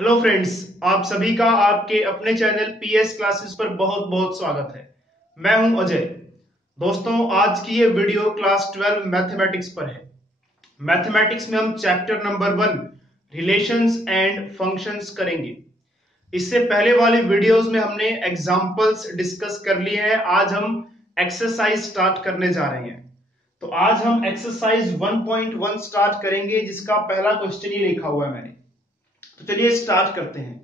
Hello friends, आप सभी का आपके अपने चैनल पीएस क्लासेस पर बहुत बहुत स्वागत है। मैं हूं अजय। दोस्तों, आज की ये वीडियो क्लास 12 मैथमेटिक्स पर है। मैथमेटिक्स में हम chapter number 1 relations and functions करेंगे। इससे पहले वाली वीडियोस में हमने एग्जांपल्स डिस्कस कर लिए हैं। आज हम एक्सरसाइज स्टार्ट करने जा रहे हैं। तो आज हम एक्सरसाइज 1.1 स्टार्ट करेंगे, जिसका पहला क्वेश्चन ये लिखा हुआ है मैंने। तो चलिए स्टार्ट करते हैं।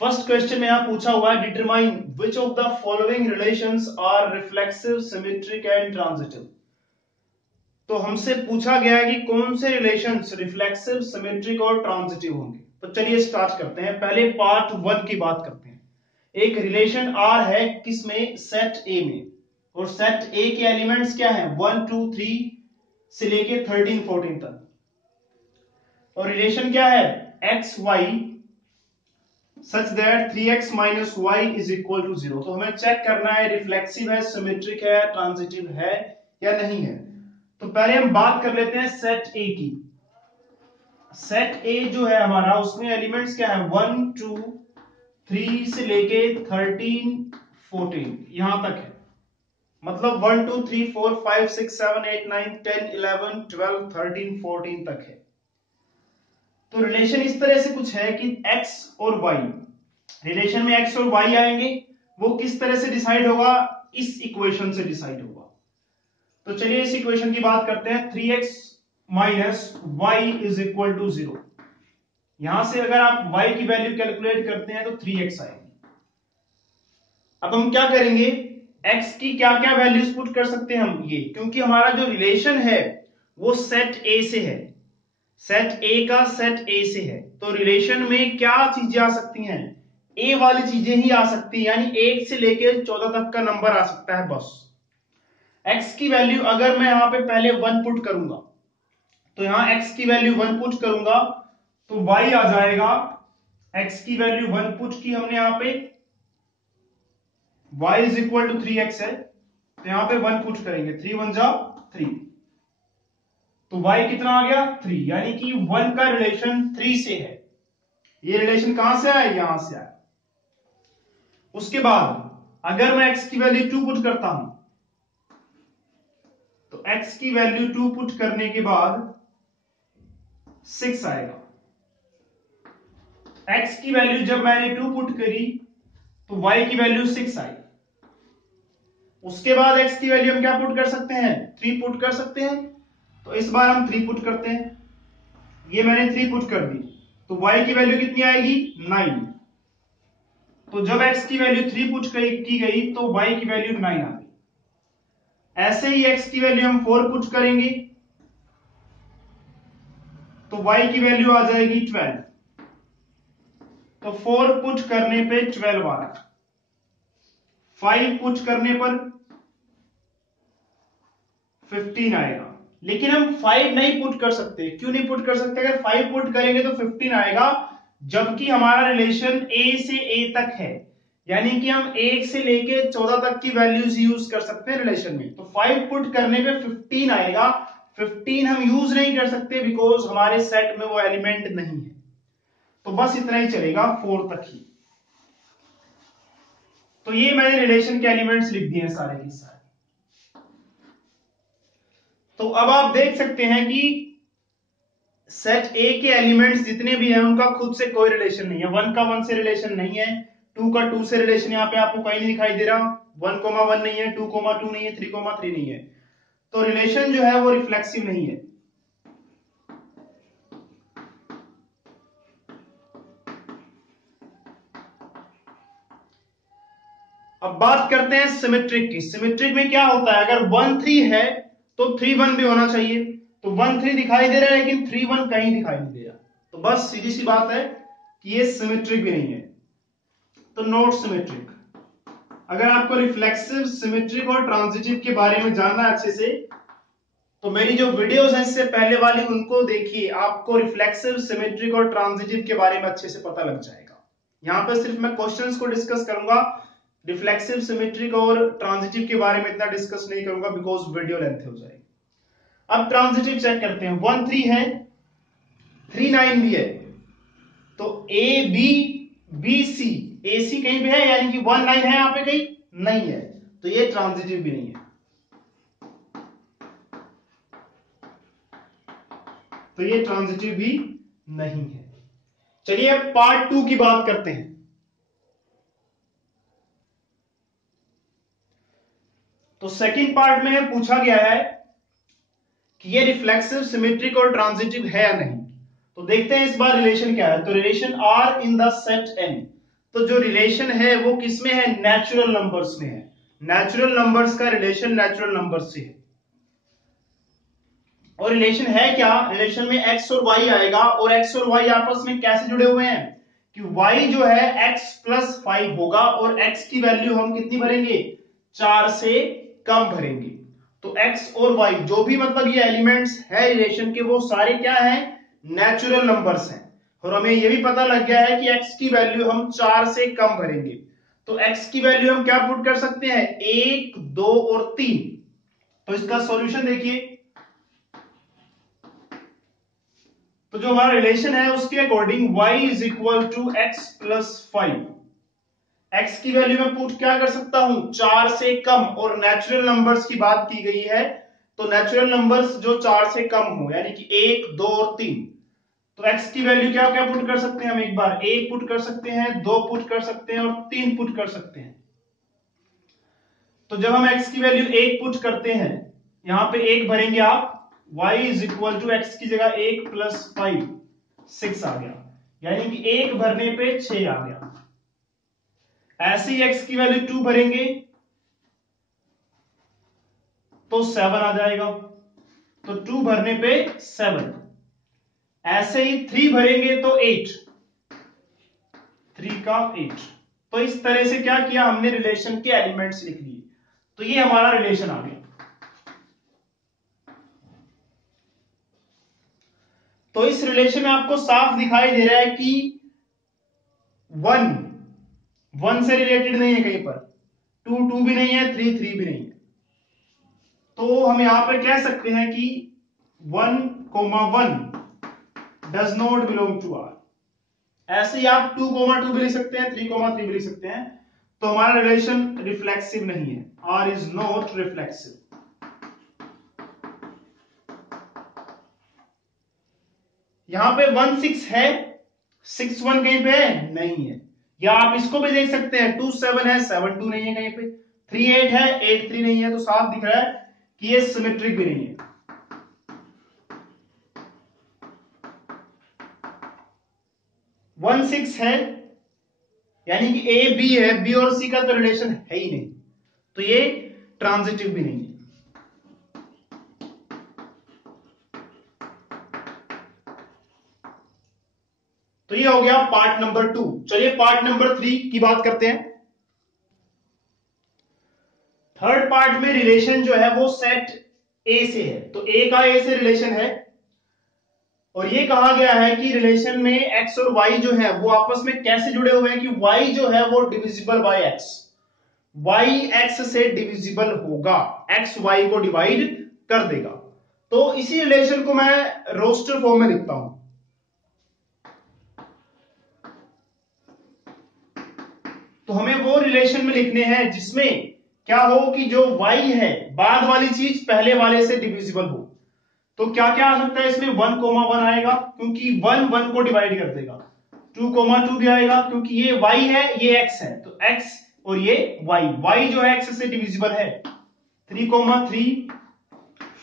फर्स्ट क्वेश्चन में यहां पूछा हुआ है, determine which of the following relations are reflexive, symmetric and transitive. तो हमसे पूछा गया है कि कौन से रिलेशंस रिफ्लेक्सिव, सिमेट्रिक और ट्रांजिटिव होंगे। तो चलिए स्टार्ट करते हैं। पहले पार्ट 1 की बात करते हैं। एक रिलेशन आर है किसमें, सेट ए में, और सेट ए के एलिमेंट्स क्या है, 1 2 3 से लेके 13 14 तक। और रिलेशन क्या है, x y such that 3x minus y is equal to 0। तो हमें चेक करना है रिफ्लेक्सिव है, सिमेट्रिक है, ट्रांजिटिव है या नहीं है। तो पहले हम बात कर लेते हैं सेट ए की। सेट ए जो है हमारा, उसमें एलिमेंट्स क्या है, 1 2 3 से लेके 13 14 यहां तक है। मतलब 1 2 3 4 5 6 7 8 9 10 11 12 13 14 तक है। तो रिलेशन इस तरह से कुछ है कि x और y, रिलेशन में x और y आएंगे। वो किस तरह से डिसाइड होगा, इस इक्वेशन से डिसाइड होगा। तो चलिए इस इक्वेशन की बात करते हैं। 3x minus y is equal to 0। यहां से अगर आप y की वैल्यू कैलकुलेट करते हैं तो 3x आएगी। अब हम क्या करेंगे, x की क्या क्या वैल्यूज पुट कर सकते हैं हम, ये क्योंकि हमारा जो रिलेशन है वो सेट a से है, सेट ए का सेट ए से है। तो रिलेशन में क्या चीजें आ सकती हैं, ए वाली चीजें ही आ सकती हैं, यानी 1 से लेकर 14 तक का नंबर आ सकता है बस। x की वैल्यू अगर मैं यहां पे पहले 1 पुट करूंगा, तो यहां x की वैल्यू 1 पुट करूंगा तो y आ जाएगा। x की वैल्यू 1 पुट की हमने यहां पे, y is equal to 3x है, तो यहां पे 1 पुट करेंगे, 3 1 जा 3, तो y कितना आ गया 3, यानी कि 1 का रिलेशन 3 से है। ये रिलेशन कहां से आया, यहां से आया। उसके बाद अगर मैं x की वैल्यू 2 पुट करता हूं, तो x की वैल्यू 2 पुट करने के बाद 6 आएगा। x की वैल्यू जब मैंने 2 पुट करी तो y की वैल्यू 6 आई। उसके बाद x की वैल्यू हम क्या पुट कर सकते हैं, 3 पुट कर सकते हैं। तो इस बार हम 3 पुट करते हैं, ये मैंने 3 पुट कर दी, तो y की वैल्यू कितनी आएगी, 9। तो जब x की वैल्यू 3 पुट की गई तो y की वैल्यू 9 आ गई। ऐसे ही x की वैल्यू हम 4 पुट करेंगे तो y की वैल्यू आ जाएगी 12। तो 4 पुट करने पे 12 आ रहा है, 5 पुट करने पर 15 आएगा। लेकिन हम 5 नहीं पुट कर सकते। क्यों नहीं पुट कर सकते, अगर 5 पुट करेंगे तो 15 आएगा, जबकि हमारा रिलेशन a से a तक है, यानी कि हम 1 से लेके 14 तक की वैल्यूज यूज कर सकते हैं रिलेशन में। तो 5 पुट करने पे 15 आएगा। 15 हम यूज नहीं कर सकते बिकॉज हमारे सेट में वो एलिमेंट नहीं है। तो बस इतना ही चलेगा, 4 तक ही। तो ये मैंने रिलेशन के एलिमेंट्स लिख दिए हैं सारे के सारे। तो अब आप देख सकते हैं कि सेट ए के एलिमेंट्स जितने भी हैं उनका खुद से कोई रिलेशन नहीं है। 1 का 1 से रिलेशन नहीं है, 2 का 2 से रिलेशन यहाँ पे आपको कहीं नहीं दिखाई दे रहा। 1,1 नहीं है, 2,2 नहीं है, 3,3 नहीं है। तो रिलेशन जो है वो रिफ्लेक्सिव नहीं है। अब बात करते हैं सिमेट्रिक की। सिमेट्रिक में क्या होता है, अगर 1 3 है तो 3 1 भी होना चाहिए। तो 1 3 दिखाई दे रहा है लेकिन 3 1 कहीं दिखाई नहीं दे रहा। तो बस सीधी सी बात है कि ये सिमेट्रिक भी नहीं है। तो नोट सिमेट्रिक। अगर आपको रिफ्लेक्सिव, सिमेट्रिक और ट्रांजिटिव के बारे में जानना है अच्छे से, तो मेरी जो वीडियोस हैं इससे पहले वाली उनको देखिए, आपको रिफ्लेक्सिव, सिमेट्रिक और ट्रांजिटिव के बारे में अच्छे से पता लग जाएगा। यहां पर सिर्फ मैं क्वेश्चंस को डिस्कस करूंगा, रिफ्लेक्सिव, सिमेट्रिक और ट्रांजिटिव के बारे में इतना डिस्कस नहीं करूंगा बिकॉज वीडियो लेंथ हो जाएगी। अब ट्रांजिटिव चेक करते हैं। 1 3 है, 3 9 भी है, तो ए बी बी सी, ए सी कहीं पे है यानी कि 1 लाइन है यहां पे कहीं नहीं है, तो ये ट्रांजिटिव भी नहीं है। तो ये ट्रांजिटिव भी नहीं है। चलिए अब पार्ट 2 की बात करते हैं। तो सेकंड पार्ट में पूछा गया है कि ये रिफ्लेक्सिव, सिमेट्रिक और ट्रांजिटिव है या नहीं। तो देखते हैं इस बार रिलेशन क्या है। तो relation R in the set N, तो जो रिलेशन है वो किसमें है, नेचुरल नंबर्स में है। नेचुरल नंबर्स का रिलेशन नेचुरल नंबर्स से है। और रिलेशन है क्या, रिलेशन में x और y आएगा, और x और y आपस में कैसे जुड़े हुए हैं कि y जो है x प्लस 5 होगा और x की वैल्यू हम कितनी भरेंगे, 4 से कम भरेंगे। तो x और y जो भी मतलब ये एलिमेंट्स है रिलेशन के, वो सारे क्या हैं, नेचुरल नंबर्स हैं। और हमें ये भी पता लग गया है कि x की वैल्यू हम 4 से कम भरेंगे। तो x की वैल्यू हम क्या पुट कर सकते हैं, 1, 2 और 3। तो इसका सॉल्यूशन देखिए। तो जो हमारा रिलेशन है उसके according y is equal to x plus 5। x की वैल्यू में पुट क्या कर सकता हूं, 4 से कम, और नेचुरल नंबर्स की बात की गई है, तो नेचुरल नंबर्स जो 4 से कम हो यानी कि 1, 2 और 3। तो x की वैल्यू क्या क्या पुट कर सकते हैं हम, एक बार 1 पुट कर सकते हैं, 2 पुट कर सकते हैं और 3 पुट कर सकते हैं। तो जब हम x की वैल्यू 1 पुट करते हैं, यहां पे 1 भरेंगे आप, y is equal to x की जगह 1 प्लस 5, 6 आ गया, यानी कि 1 भरने पे 6 आ गया। ऐसे ही x की वैल्यू 2 भरेंगे तो 7 आ जाएगा, तो 2 भरने पे 7। ऐसे ही 3 भरेंगे तो 8, 3 का 8। तो इस तरह से क्या किया हमने, रिलेशन के एलिमेंट्स लिख लिए। तो ये हमारा रिलेशन आ गया। तो इस रिलेशन में आपको साफ दिखाई दे रहा है कि 1 से रिलेटेड नहीं है कहीं पर, 2 भी नहीं है, 3 भी नहीं है। तो हम यहां पर कह सकते हैं कि 1, 1 does not belong to R. ऐसे ही आप 2, 2 भी लिख सकते हैं, 3, 3 भी लिख सकते हैं। तो हमारा रिलेशन रिफ्लेक्सिव नहीं है, आर इज नॉट रिफ्लेक्सिव। यहां पे 1, 6 है, 6, 1 कहीं पे है नहीं है। या आप इसको भी देख सकते हैं, 2, 7 है, 7, 2 नहीं है कहीं पे, 3, 8 है, 8, 3 नहीं है। तो साफ दिख रहा है कि ये सिमेट्रिक भी नहीं है। 1, 6 है यानी कि ए बी है, बी और सी का तो रिलेशन है ही नहीं, तो ये ट्रांजिटिव भी नहीं है। तो ये हो गया पार्ट नंबर 2। चलिए पार्ट नंबर 3 की बात करते हैं। थर्ड पार्ट में रिलेशन जो है वो सेट ए से है। तो ए का ए से रिलेशन है, और ये कहा गया है कि रिलेशन में एक्स और वाई जो है वो आपस में कैसे जुड़े हुए हैं कि वाई जो है वो divisible by x, y x से डिविजिबल होगा, एक्स वाई को डिवाइड कर देगा। तो इसी रिलेशन को मैं रोस्टर फॉर्म में लिखता हूं। तो हमें वो रिलेशन में लिखने हैं जिसमें क्या हो कि जो y है बाद वाली चीज पहले वाले से डिविजिबल हो। तो क्या क्या आ सकता है इसमें, 1, 1 आएगा क्योंकि 1, 1 को डिवाइड कर देगा, 2, 2 भी आएगा क्योंकि ये y है ये x है, तो x और ये y जो है x से डिविजिबल है। 3, 3,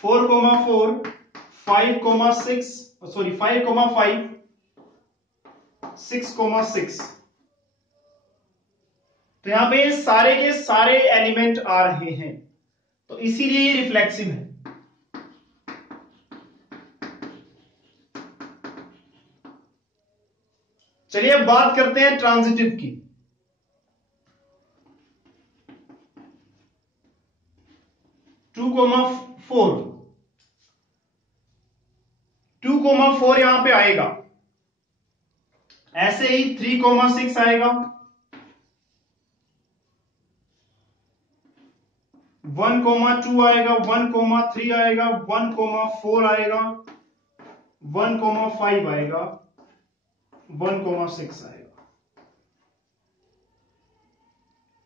4, 4, 5, 6, सॉरी 5, 5, 6, 6। तो यहां पे सारे के सारे एलिमेंट आ रहे हैं, तो इसीलिए ये रिफ्लेक्सिव है। चलिए अब बात करते हैं ट्रांजिटिव की। टू कोमा 4 यहां पे आएगा, ऐसे ही 3, 6 आएगा, 1, 2 आएगा, 1, 3 आएगा, 1, 4 आएगा, 1, 5 आएगा, 1,6 आएगा।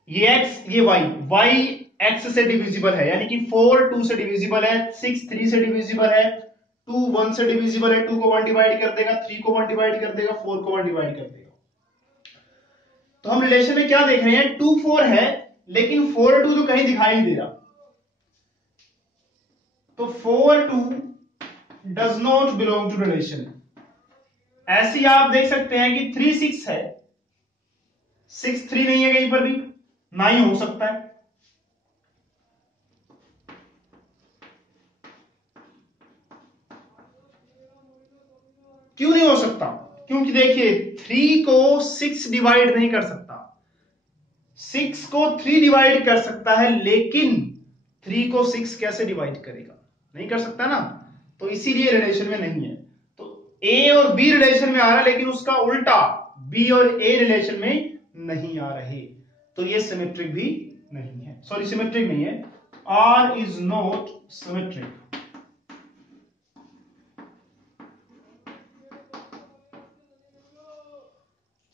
ये x ये y x से डिविजिबल है, यानी कि 4 2 से डिविजिबल है, 6 3 से डिविजिबल है, 2 1 से डिविजिबल है, 2 को 1 डिवाइड कर देगा, 3 को 1 डिवाइड कर देगा, 4 को 1 डिवाइड कर देगा। तो हम रिलेशन में क्या देख रहे हैं, 2 4 है, लेकिन 4 2 तो कहीं दिखाई नहीं दे रहा, तो 4 2 does not belong to relation. ऐसे ही आप देख सकते हैं कि 3 6 है, 6 3 नहीं है कहीं पर भी, ना ही हो सकता है। क्यों नहीं हो सकता, क्योंकि देखिए 3 को 6 डिवाइड नहीं कर सकता, 6 को 3 डिवाइड कर सकता है, लेकिन 3 को 6 कैसे डिवाइड करेगा, नहीं कर सकता ना, तो इसीलिए रिलेशन में नहीं है। तो ए और बी रिलेशन में आ रहा है, लेकिन उसका उल्टा बी और ए रिलेशन में नहीं आ रहे, तो ये सिमेट्रिक भी नहीं है, सॉरी सिमेट्रिक नहीं है, आर इज नॉट सिमेट्रिक।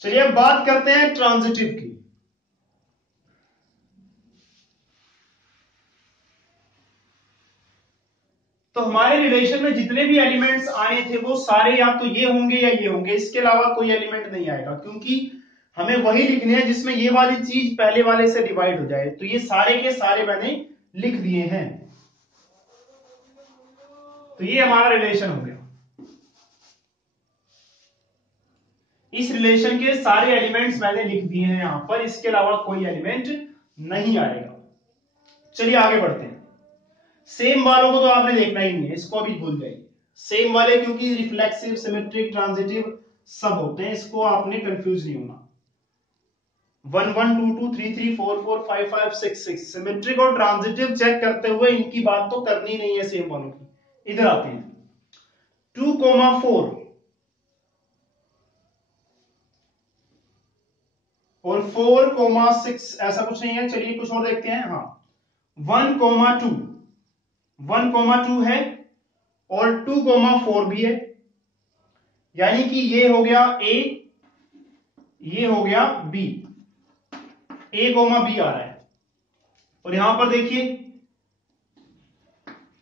चलिए अब बात करते हैं ट्रांजिटिव की। तो हमारे रिलेशन में जितने भी एलिमेंट्स आने थे वो सारे या तो ये होंगे या ये होंगे, इसके अलावा कोई एलिमेंट नहीं आएगा, क्योंकि हमें वही लिखने हैं जिसमें ये वाली चीज पहले वाले से डिवाइड हो जाए। तो ये सारे के सारे मैंने लिख दिए हैं, तो ये हमारा रिलेशन हो गया। इस रिलेशन के सारे एलिमेंट्स मैंने लिख दिए हैं यहां पर, इसके अलावा कोई एलिमेंट नहीं आएगा। चलिए आगे बढ़ते हैं। सेम वालों को तो आपने देखना ही नहीं है, इसको अभी भूल जाइए। सेम वाले क्योंकि रिफ्लेक्सिव सिमेट्रिक ट्रांजिटिव सब होते हैं, इसको आपने कंफ्यूज नहीं होना। 1 1 2 2 3 3 4 4 5 5 6 6 सिमेट्रिक और ट्रांजिटिव चेक करते हुए इनकी बात तो करनी नहीं है सेम वालों की। इधर आते हैं 2,4 और 4,6 ऐसा कुछ नहीं है। चलिए कुछ और देखते हैं। हाँ 1,2 1,2 है और 2,4 भी है, यानी कि ये हो गया ए, ये हो गया बी, ए कोमा बी आ रहा है, और यहां पर देखिए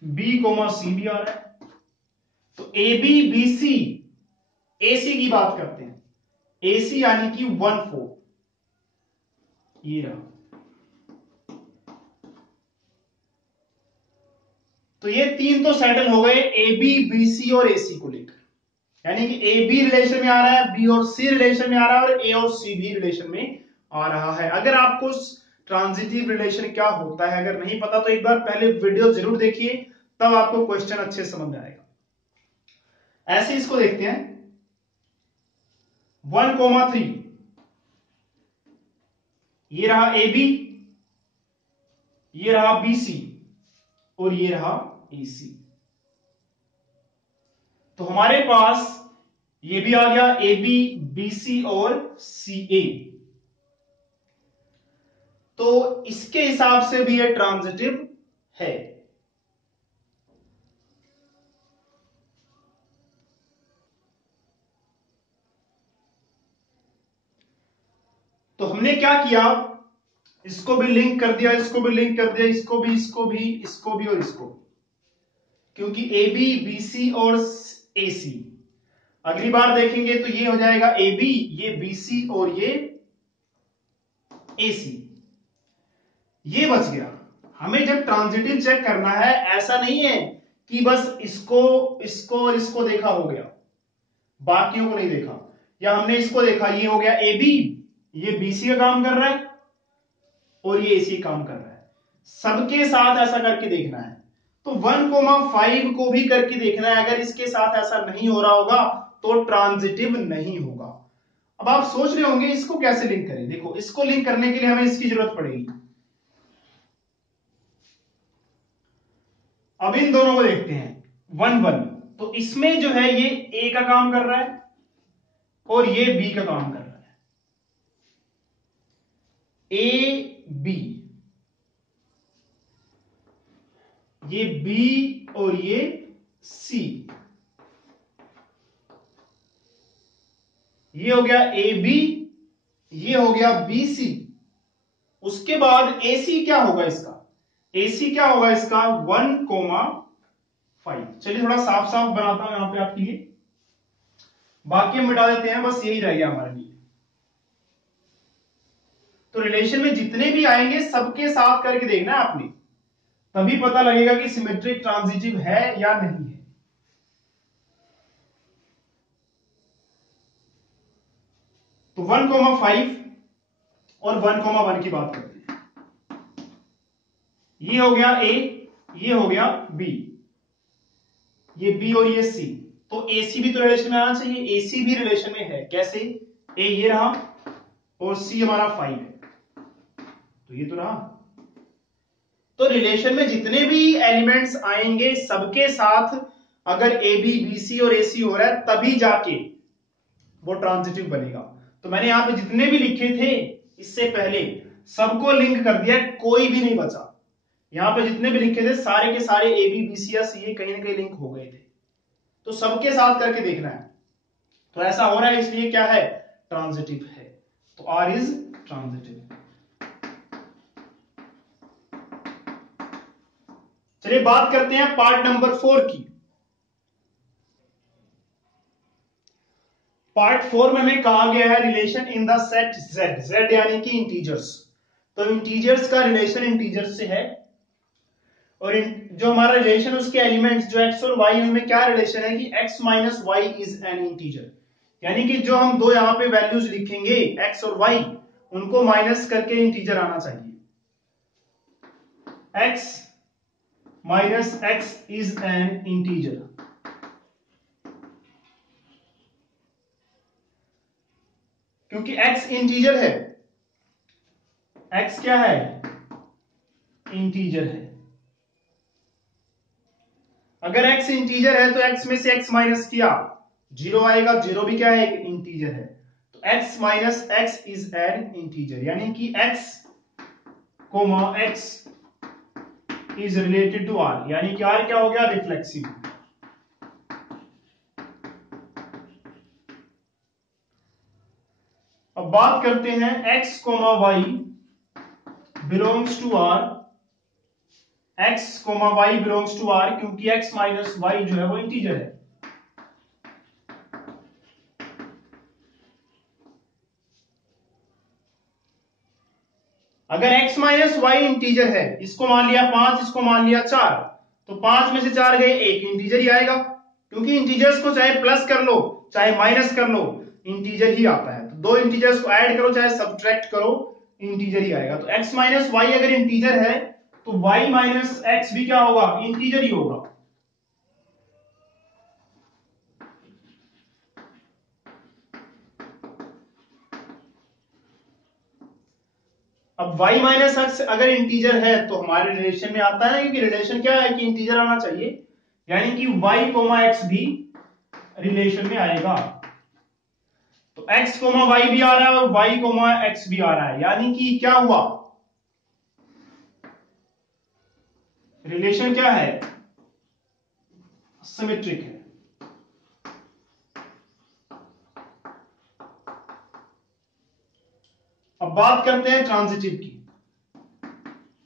बी कोमा सी भी आ रहा है। तो ए बी बी सी, ए सी की बात करते हैं, ए सी यानी कि 1 4, ये रहा। तो ये तीन तो सेटल हो गए ए बी बी सी और ए सी को लेकर, यानी कि ए बी रिलेशन में आ रहा है, बी और सी रिलेशन में आ रहा है, और ए और सी भी रिलेशन में आ रहा है। अगर आपको ट्रांजिटिव रिलेशन क्या होता है अगर नहीं पता, तो एक बार पहले वीडियो जरूर देखिए, तब आपको क्वेश्चन अच्छे समझ में आएगा। ऐसे इसको देखते हैं 1,3, ये रहा ए बी, ये रहा बी सी, और ये रहा ए सी। तो हमारे पास ये भी आ गया ए बी बी सी और सी ए, तो इसके हिसाब से भी ये ट्रांजिटिव है। तो हमने क्या किया, इसको भी लिंक कर दिया, इसको भी लिंक कर दिया, इसको भी, इसको भी, इसको भी और इसको भी, क्योंकि ए बी बी सी और ए सी अगली बार देखेंगे तो ये हो जाएगा ए बी, ये बी सी और ये ए सी, ये बच गया। हमें जब ट्रांजिटिव चेक करना है, ऐसा नहीं है कि बस इसको इसको और इसको देखा हो गया, बाकियों को नहीं देखा, या हमने इसको देखा, ये हो गया ए बी, ये बी सी का काम कर रहा है और ये ए सी काम कर रहा है, सबके साथ ऐसा करके देखना है। तो 1,5 को भी करके देखना है, अगर इसके साथ ऐसा नहीं हो रहा होगा तो ट्रांजिटिव नहीं होगा। अब आप सोच रहे होंगे इसको कैसे लिंक करें। देखो इसको लिंक करने के लिए हमें इसकी जरूरत पड़ेगी। अब इन दोनों को देखते हैं 1 1, तो इसमें जो है ये ए का काम कर रहा है और ये बी का काम कर रहा है, ए बी, ये बी और ये सी। ये हो गया ए बी, ये हो गया बी सी। उसके बाद ए सी क्या होगा इसका, ए सी क्या होगा इसका 1,5। चलिए थोड़ा साफ साफ बनाता हूं यहां पे आपके लिए, बाकी हम मिटा देते हैं, बस यही रह गया हमारे लिए। तो रिलेशन में जितने भी आएंगे सबके साथ करके देखना है आपने, तभी पता लगेगा कि सिमेट्रिक ट्रांजिटिव है या नहीं है। तो 1,5 और 1,1 की बात करते हैं। ये हो गया ए, ये हो गया बी, ये बी और ये सी। तो ए सी भी तो रिलेशन में आना चाहिए, ए सी भी रिलेशन में है। कैसे, ए ये रहा और सी हमारा 5 है, तो ये तो रहा। तो रिलेशन में जितने भी एलिमेंट्स आएंगे सबके साथ अगर ए बी बी सी और ए सी हो रहा है तभी जाके वो ट्रांजिटिव बनेगा। तो मैंने यहां पे जितने भी लिखे थे इससे पहले सबको लिंक कर दिया, कोई भी नहीं बचा। यहां पे जितने भी लिखे थे सारे के सारे ए बी बी सी या सी कहीं ना कहीं लिंक हो गए थे, तो सबके साथ करके देखना है। तो ऐसा हो रहा है इसलिए क्या है, ट्रांजिटिव है। तो आर इज ट्रांजिटिव। चलिए बात करते हैं पार्ट नंबर 4 की। पार्ट 4 में हमें कहा गया है relation in the set Z, Z यानी कि इंटीजर्स। तो इंटीजर्स का रिलेशन इंटीजर्स से है, और जो हमारा रिलेशन उसके एलिमेंट्स जो x और y उनमें क्या रिलेशन है कि x minus y is an integer. यानी कि जो हम दो यहां पे वैल्यूज लिखेंगे x और y, उनको माइनस करके इंटीजर आना चाहिए। x minus x is an integer. क्योंकि x इंटीजर है, x क्या है, इंटीजर है। अगर x इंटीजर है तो x में से x माइनस किया 0 आएगा, 0 भी क्या है, एक इंटीजर है। तो x minus x is an integer, यानी कि x comma x is related to r, यानी कि r क्या हो गया, रिफ्लेक्सिव। अब बात करते हैं x comma y belongs to r, x comma y belongs to r, क्योंकि x माइनस y जो है वो इंटीजर है। अगर x माइनस वाई इंटीजर है, इसको मान लिया 5, इसको मान लिया 4, तो 5 में से 4 गए, एक इंटीजर ही आएगा, क्योंकि इंटीजर्स को चाहे प्लस कर लो चाहे माइनस कर लो इंटीजर ही आता है। तो दो इंटीजर्स को ऐड करो चाहे सब्ट्रैक्ट करो, इंटीजर ही आएगा। तो x माइनस वाई अगर इंटीजर है तो y माइनस एक्स भी क्या होगा, इंटीजर ही होगा। अब y माइनस एक्स अगर इंटीजर है तो हमारे रिलेशन में आता है ना, क्योंकि रिलेशन क्या है कि इंटीजर आना चाहिए, यानी कि y कोमा एक्स भी रिलेशन में आएगा। तो x कोमा वाई भी आ रहा है और y कोमा एक्स भी आ रहा है, यानी कि क्या हुआ, रिलेशन क्या है, सिमेट्रिक है। अब बात करते हैं ट्रांजिटिव की।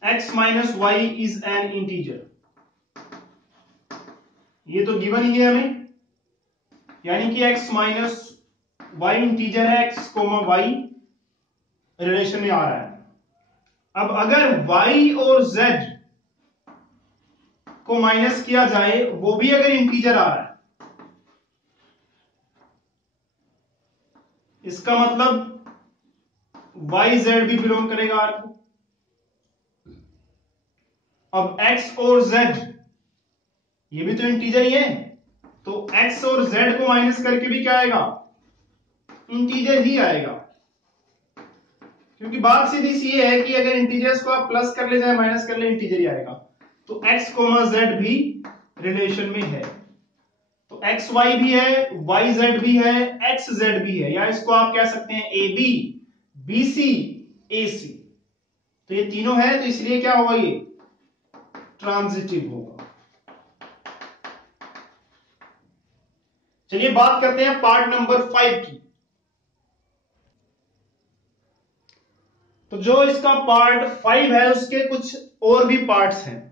x minus y is an integer, ये तो गिवन ही है हमें, यानी कि x माइनस वाई इंटीजर है, x कोमा वाई रिलेशन में आ रहा है। अब अगर y और z को माइनस किया जाए, वो भी अगर इंटीजर आ रहा है, इसका मतलब वाई जेड भी बिलोंग करेगा आर को। अब x और z ये भी तो इंटीजर ही है, तो x और z को माइनस करके भी क्या आएगा, इंटीजर ही आएगा। क्योंकि बात सीधी सी ये है कि अगर इंटीजर्स को आप प्लस कर ले चाहे माइनस कर ले, इंटीजर ही आएगा। तो x कोमा z भी रिलेशन में है, तो एक्स वाई भी है, वाई जेड भी है, एक्स जेड भी है, या इसको आप कह सकते हैं ए बी बी सी ए सी। तो ये तीनों है, तो इसलिए क्या होगा, ये ट्रांजिटिव होगा। चलिए बात करते हैं पार्ट नंबर 5 की। तो जो इसका पार्ट 5 है उसके कुछ और भी पार्ट्स हैं।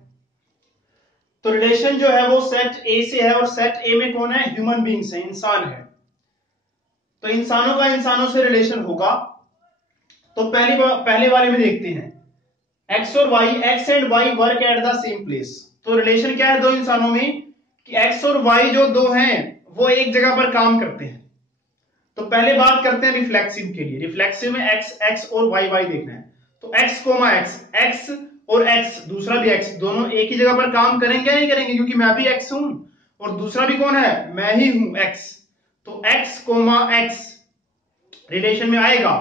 तो रिलेशन जो है वो सेट ए से है, और सेट ए में कौन है? ह्यूमन बींग्स है, इंसान है। तो इंसानों का इंसानों से रिलेशन होगा। तो पहले वाले में देखते हैं, एक्स और वाई, x and y work at the same place. तो रिलेशन क्या है दो इंसानों में कि एक्स और वाई जो दो हैं वो एक जगह पर काम करते हैं। तो पहले बात करते हैं रिफ्लेक्सिव के लिए। रिफ्लेक्सिव में एक्स एक्स और वाई वाई देखना है। तो एक्स कोमा एक्स, एक्स और एक्स, दूसरा भी एक्स, दोनों एक ही जगह पर काम करेंगे या नहीं करेंगे? क्योंकि मैं भी एक्स हूं और दूसरा भी कौन है? मैं ही हूं, एक्स। तो एक्स कोमा एक्स रिलेशन में आएगा,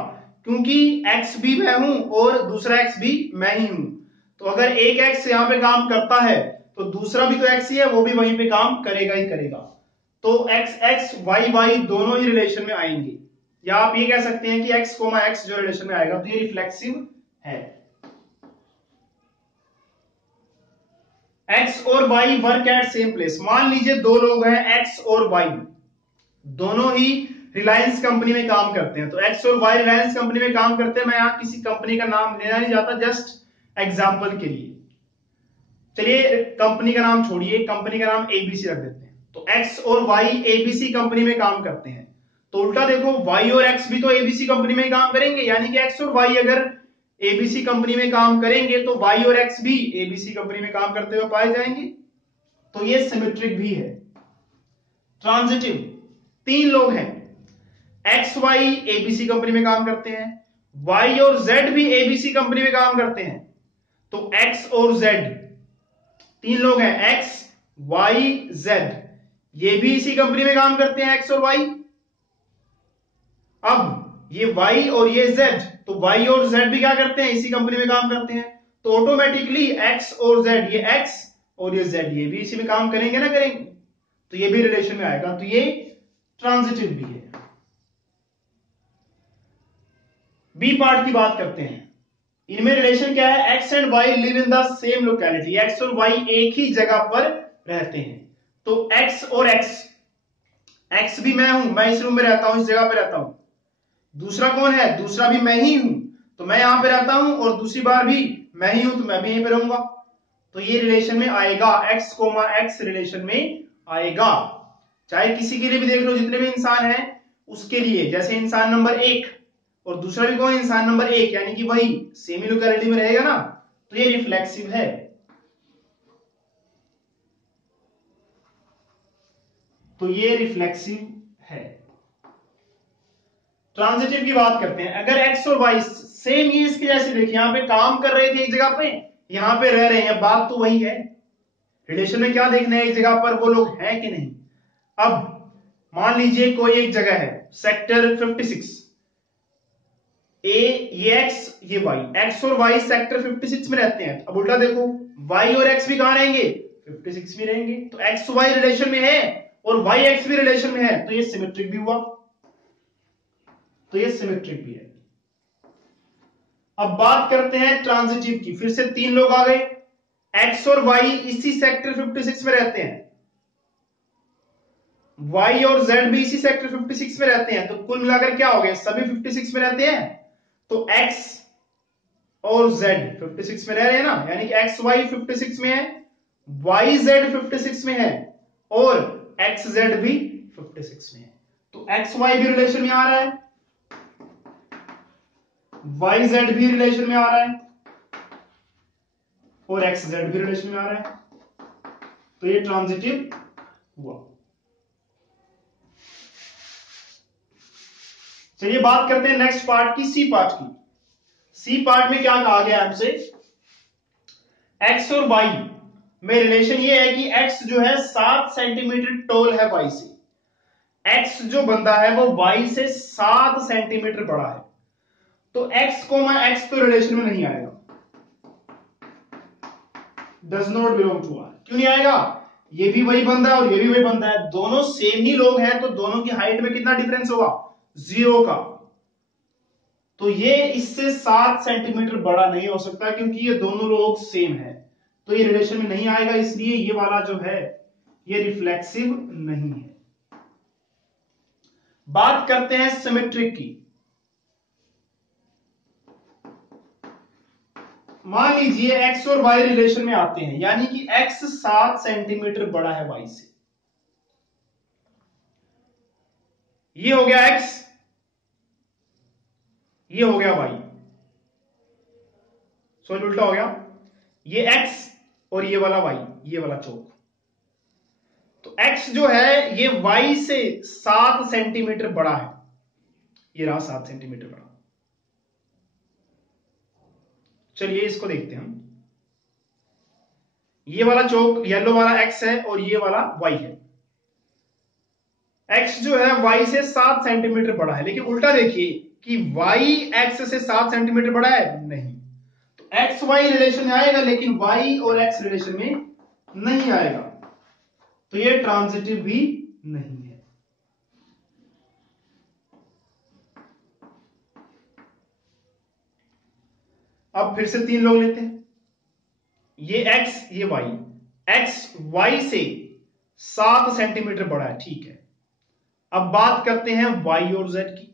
क्योंकि एक्स भी मैं हूं और दूसरा एक्स भी मैं ही हूं। तो अगर एक एक्स यहां पे काम करता है तो दूसरा भी तो एक्स ही है, वो भी वहीं पे काम करेगा ही करेगा। तो एक्स एक्स वाई वाई दोनों ही रिलेशन में आएंगे। या आप ये कह सकते हैं कि एक्स कोमा एक्स जो रिलेशन में आएगा तो ये रिफ्लेक्सिव है। एक्स और y work at same place. मान लीजिए दो लोग हैं, एक्स और वाई, दोनों ही रिलायंस कंपनी में काम करते हैं। तो एक्स और वाई रिलायंस कंपनी में काम करते हैं। मैं यहां किसी कंपनी का नाम लेना नहीं चाहता, जस्ट एग्जांपल के लिए। चलिए कंपनी का नाम छोड़िए, कंपनी का नाम एबीसी रख देते हैं। तो एक्स और वाई एबीसी कंपनी में काम करते हैं। तो उल्टा देखो, वाई और एक्स भी तो एबीसी कंपनी में ही काम करेंगे, यानी कि एक्स और वाई अगर एबीसी कंपनी में काम करेंगे तो वाई और एक्स भी एबीसी कंपनी में काम करते हुए पाए जाएंगे। तो ये सिमेट्रिक भी है। ट्रांजिटिव, तीन लोग हैं, एक्स वाई एबीसी कंपनी में काम करते हैं, वाई और जेड भी एबीसी कंपनी में काम करते हैं। तो एक्स और जेड, तीन लोग हैं, एक्स वाई जेड, ये भी इसी कंपनी में काम करते हैं, एक्स और वाई। अब ये वाई और ये जेड, तो वाई और जेड भी क्या करते हैं? इसी कंपनी में काम करते हैं। तो ऑटोमेटिकली एक्स और जेड, ये एक्स और ये जेड, ये भी इसी में काम करेंगे ना करेंगे, तो ये भी रिलेशन में आएगा। तो ये ट्रांजिटिव भी है। बी पार्ट की बात करते हैं। इनमें रिलेशन क्या है? X and y live in the same locality. X और वाई एक ही जगह पर रहते हैं। तो एक्स और एक्स, एक्स भी मैं हूं, मैं इस रूम में रहता हूं, इस जगह पे रहता हूं। दूसरा कौन है? दूसरा भी मैं ही हूं, तो मैं यहां पे रहता हूं और दूसरी बार भी मैं ही हूं, तो मैं भी यहीं पे रहूंगा। तो ये रिलेशन में आएगा, एक्स कोमा एक्स रिलेशन में आएगा। चाहे किसी के लिए भी देख लो, जितने भी इंसान हैं उसके लिए, जैसे इंसान नंबर 1 और दूसरा भी कौन? इंसान नंबर 1, यानी कि वही सेमी लोकेलिटी में रहेगा ना, तो ये रिफ्लेक्सिव है। तो ये रिफ्लेक्सिव है। ट्रांजिटिव की बात करते हैं। अगर एक्स और वाई सेम ही इसके जैसे, देखिए यहां पे काम कर रहे थे एक जगह पे, यहां पे रह रहे हैं, बात तो वही है। रिलेशन में क्या देखना है? एक जगह पर वो लोग हैं कि नहीं। अब मान लीजिए कोई एक जगह है, सेक्टर 56, ए ये एक्स ये वाई, एक्स और वाई सेक्टर 56 में रहते हैं। अब उल्टा देखो, वाई और एक्स भी कहां रहेंगे? 56 में रहेंगे। तो एक्स वाई रिलेशन में है और वाई एक्स भी रिलेशन में है, तो ये सिमेट्रिक भी हुआ। तो ये सिमेट्रिक भी है। अब बात करते हैं ट्रांजिटिव की। फिर से तीन लोग आ गए, एक्स और वाई इसी सेक्टर 56 में रहते हैं, वाई और जेड भी इसी सेक्टर 56 में रहते हैं। तो कुल मिलाकर क्या हो गया? सभी 56 में रहते हैं। तो एक्स और जेड 56 में रह रहे हैं ना, यानी कि एक्स वाई 56 में है, वाई जेड 56 में है और एक्स जेड भी 56 में है। तो एक्स वाई भी रिलेशन में आ रहा है, वाई जेड भी रिलेशन में आ रहा है और एक्स जेड भी रिलेशन में आ रहा है। तो ये ट्रांजिटिव हुआ। चलिए बात करते हैं नेक्स्ट पार्ट की, सी पार्ट की। सी पार्ट में क्या कहा गया हमसे? एक्स और वाई में रिलेशन ये है कि एक्स जो है 7 सेंटीमीटर टॉल है वाई से। एक्स जो बंदा है वो वाई से 7 सेंटीमीटर बड़ा है। तो एक्स कोमा एक्स तो रिलेशन में नहीं आएगा, does not belong to R. क्यों नहीं आएगा? ये भी वही बंदा है और ये भी वही बंदा है, दोनों सेम ही लोग हैं, तो दोनों की हाइट में कितना डिफरेंस होगा? 0 का। तो ये इससे 7 सेंटीमीटर बड़ा नहीं हो सकता, क्योंकि ये दोनों लोग सेम है, तो ये रिलेशन में नहीं आएगा। इसलिए ये वाला जो है ये रिफ्लेक्सिव नहीं है। बात करते हैं सिमेट्रिक की। मान लीजिए x और y रिलेशन में आते हैं, यानी कि x 7 सेंटीमीटर बड़ा है y से। ये हो गया x, ये हो गया y, सॉरी उल्टा हो गया, ये x और ये वाला y, ये वाला चौक। तो x जो है ये y से 7 सेंटीमीटर बड़ा है, ये रहा 7 सेंटीमीटर बड़ा। चलिए इसको देखते हैं हम। ये वाला चौक येलो वाला x है और ये वाला y है। x जो है y से 7 सेंटीमीटर बड़ा है, लेकिन उल्टा देखिए कि y x से 7 सेंटीमीटर बड़ा है नहीं, तो x y रिलेशन में आएगा लेकिन y और x रिलेशन में नहीं आएगा, तो ये ट्रांजिटिव भी नहीं है। अब फिर से 3 लोग लेते हैं, ये x ये y, x y से 7 सेंटीमीटर बड़ा है, ठीक है। अब बात करते हैं y और z की।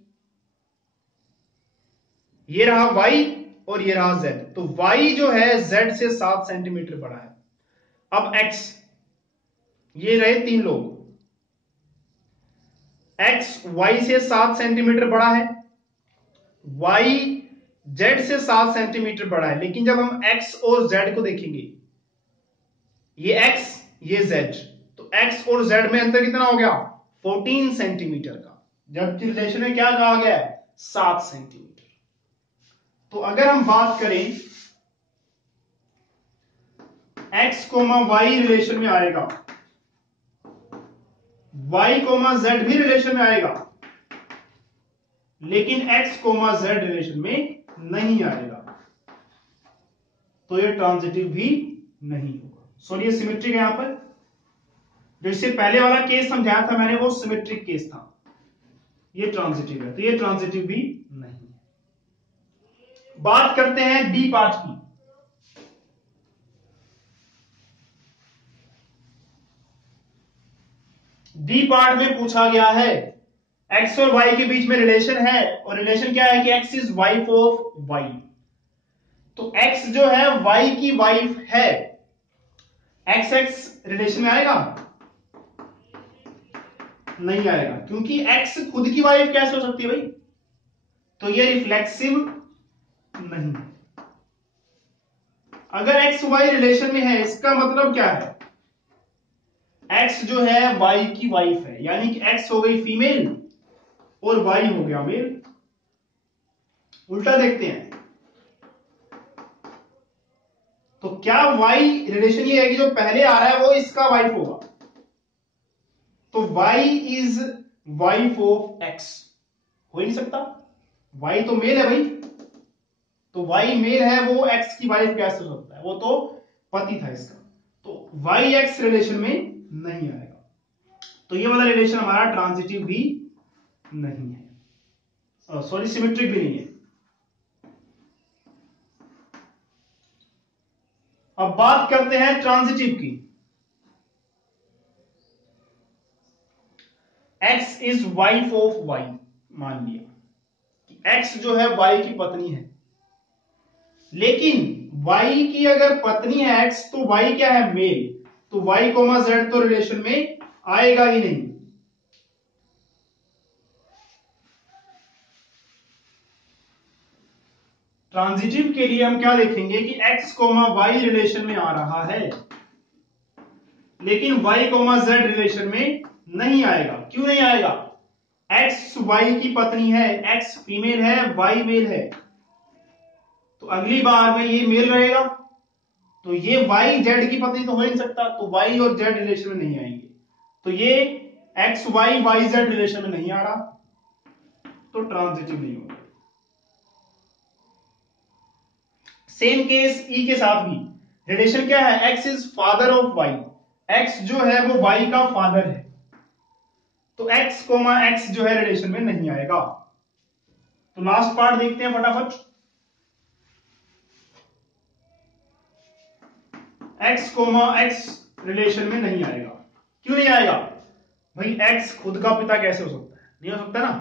ये रहा y और ये रहा z, तो y जो है z से 7 सेंटीमीटर बड़ा है। अब x, ये रहे 3 लोग, x y से 7 सेंटीमीटर बड़ा है, y z से 7 सेंटीमीटर बड़ा है, लेकिन जब हम x और z को देखेंगे, ये x ये z, तो x और z में अंतर कितना हो गया 14 सेंटीमीटर का, जबकि रिलेशन में क्या कहा गया है 7 सेंटीमीटर। तो अगर हम बात करें x y रिलेशन में आएगा, y z भी रिलेशन में आएगा, लेकिन x z रिलेशन में नहीं आएगा, तो ये ट्रांजिटिव भी नहीं होगा। सॉरी ये सिमेट्रिक है। यहां पर जो इससे पहले वाला केस समझाया था मैंने, वो सिमेट्रिक केस था, ये ट्रांजिटिव है, तो ये ट्रांजिटिव भी नहीं है। बात करते हैं डी पार्ट की। डी पार्ट में पूछा गया है x और y के बीच में रिलेशन है, और रिलेशन क्या है कि x is wife of y, तो x जो है y की वाइफ है, x x रिलेशन में आएगा नहीं आएगा, क्योंकि x खुद की वाइफ कैसे हो सकती है भाई, तो ये रिफ्लेक्सिव नहीं है। अगर x y रिलेशन में है, इसका मतलब क्या है, x जो है y की वाइफ है, यानी कि x हो गई फीमेल और y हो गया मेल। उल्टा देखते हैं, तो क्या y रिलेशन ये है कि जो पहले आ रहा है वो इसका वाइफ होगा, तो y is wife of x, हो ही नहीं सकता, y तो मेल है भाई, तो y मेल है, वो x की वाइफ कैसे हो सकता है, वो तो पति था इसका, तो y x रिलेशन में नहीं आएगा, तो ये वाला रिलेशन हमारा ट्रांजिटिव भी नहीं है, सॉरी सिमेट्रिक भी नहीं है। अब बात करते हैं ट्रांजिटिव की। x is wife of y, मान लिया कि x जो है y की पत्नी है, लेकिन y की अगर पत्नी है x, तो y क्या है मेल, तो y z तो रिलेशन में आएगा ही नहीं। ट्रांजिटिव के लिए हम क्या देखेंगे कि x y रिलेशन में आ रहा है, लेकिन y z रिलेशन में नहीं आएगा। क्यों नहीं आएगा, x y की पत्नी है, x फीमेल है, y मेल है, तो अगली बार में ये मेल रहेगा, तो ये y z की पत्नी तो हो ही नहीं सकता, तो y और z रिलेशन में नहीं आएंगे, तो ये x y z रिलेशन में नहीं आ रहा, तो ट्रांजिटिव नहीं होगा। सेम केस ई के साथ भी, रिलेशन क्या है, x is father of y, x जो है वो y का फादर है, तो x x जो है रिलेशन में नहीं आएगा। तो लास्ट पार्ट देखते हैं फटाफट, x x रिलेशन में नहीं आएगा। क्यों नहीं आएगा भाई, x खुद का पिता कैसे हो सकता है, नहीं हो सकता ना,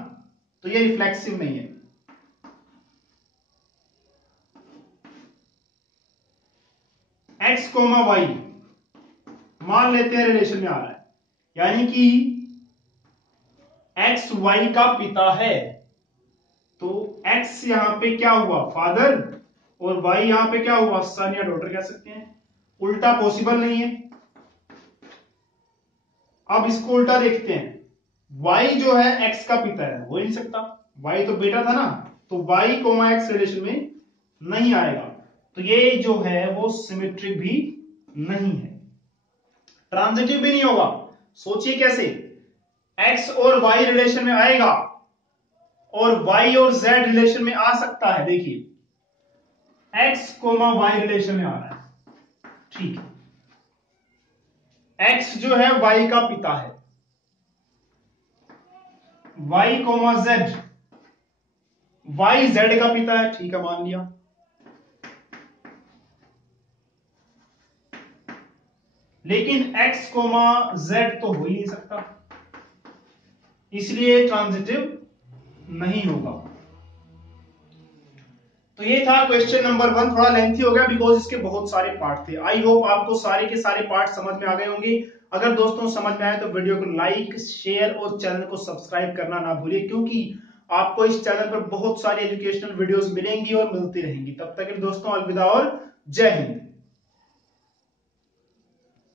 तो ये रिफ्लेक्सिव नहीं है। एक्स कोमा वाई मान लेते हैं रिलेशन में आ रहा है, यानी कि एक्स वाई का पिता है, तो एक्स यहां पे क्या हुआ फादर और वाई यहां पे क्या हुआ सन या डॉटर कह सकते हैं। उल्टा पॉसिबल नहीं है। अब इसको उल्टा देखते हैं, y जो है x का पिता है, हो ही नहीं सकता, y तो बेटा था ना, तो y कोमा x रिलेशन में नहीं आएगा, तो ये जो है वो सिमेट्रिक भी नहीं है, ट्रांजिटिव भी नहीं होगा। सोचिए कैसे, x और y रिलेशन में आएगा और y और z रिलेशन में आ सकता है। देखिए x कोमा y रिलेशन में आ रहा है, ठीक है, x जो है y का पिता है, y comma z y z का पिता है, ठीक है मान लिया। लेकिन x कोमा z तो हो ही नहीं सकता, इसलिए ट्रांजिटिव नहीं होगा। तो ये था क्वेश्चन नंबर 1, थोड़ा लेंथी हो गया बिकॉज इसके बहुत सारे पार्ट थे। आई होप आपको सारे के सारे पार्ट समझ में आ गए होंगे। अगर दोस्तों समझ में आए तो वीडियो को लाइक शेयर और चैनल को सब्सक्राइब करना ना भूलिए, क्योंकि आपको इस चैनल पर बहुत सारी एजुकेशनल वीडियोस मिलेंगी और मिलती रहेंगी। तब तक के दोस्तों अलविदा और जय हिंद।